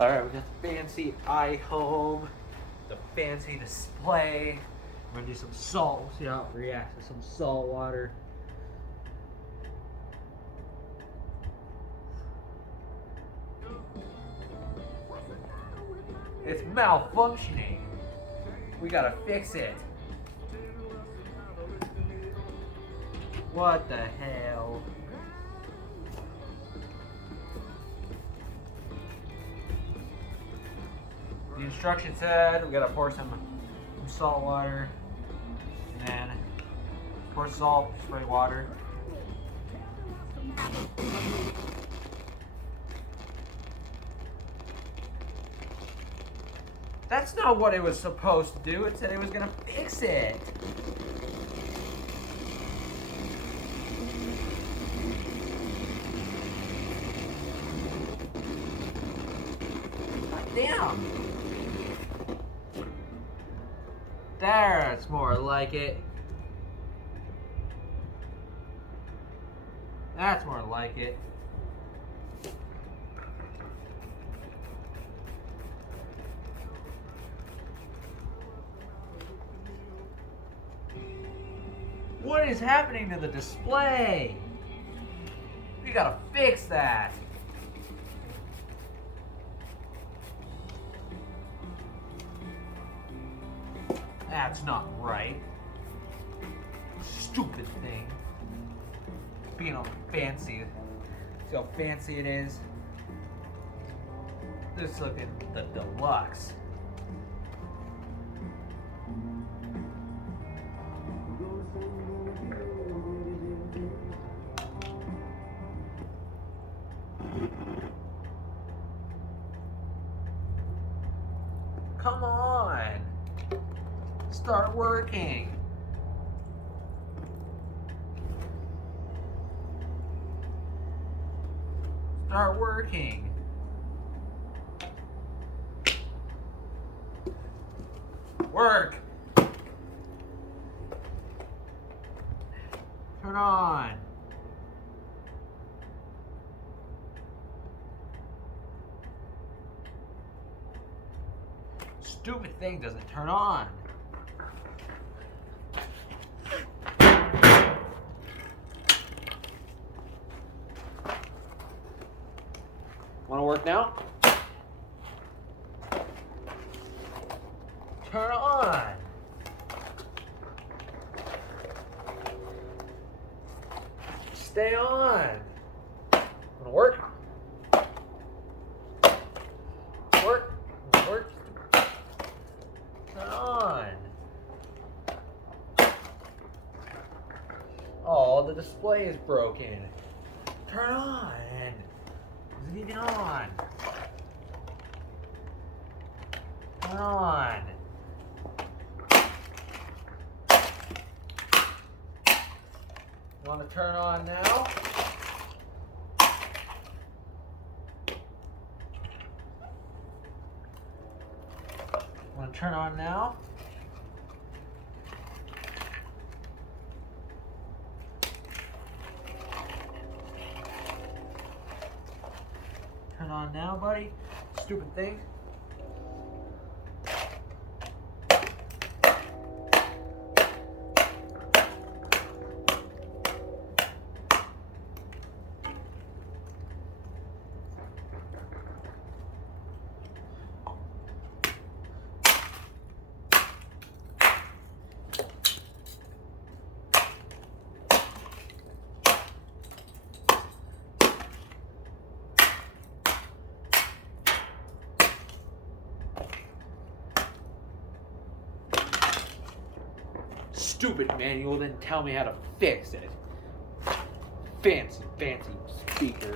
Alright, we got the fancy iHome, the fancy display. We're gonna do some salt. We'll see how it reacts to some salt water. It's malfunctioning. We gotta fix it. What the hell? The instruction said we gotta pour some salt water, and then pour salt, spray water. That's not what it was supposed to do. It said it was gonna fix it. God damn. That's more like it. That's more like it. What is happening to the display? We gotta fix that. That's not right. Stupid thing. Being all fancy. See how fancy it is? Let's look at the deluxe. Come on. Start working. Start working. Work. Turn on. Stupid thing doesn't turn on. Want to work now? Turn on. Stay on. Want to work? Work. Work. Turn on. Oh, the display is broken. Turn on. Is it even on? Turn on. Want to turn on now? Want to turn on now? Turn on now, buddy. Stupid thing. Stupid manual didn't tell me how to fix it. Fancy speaker.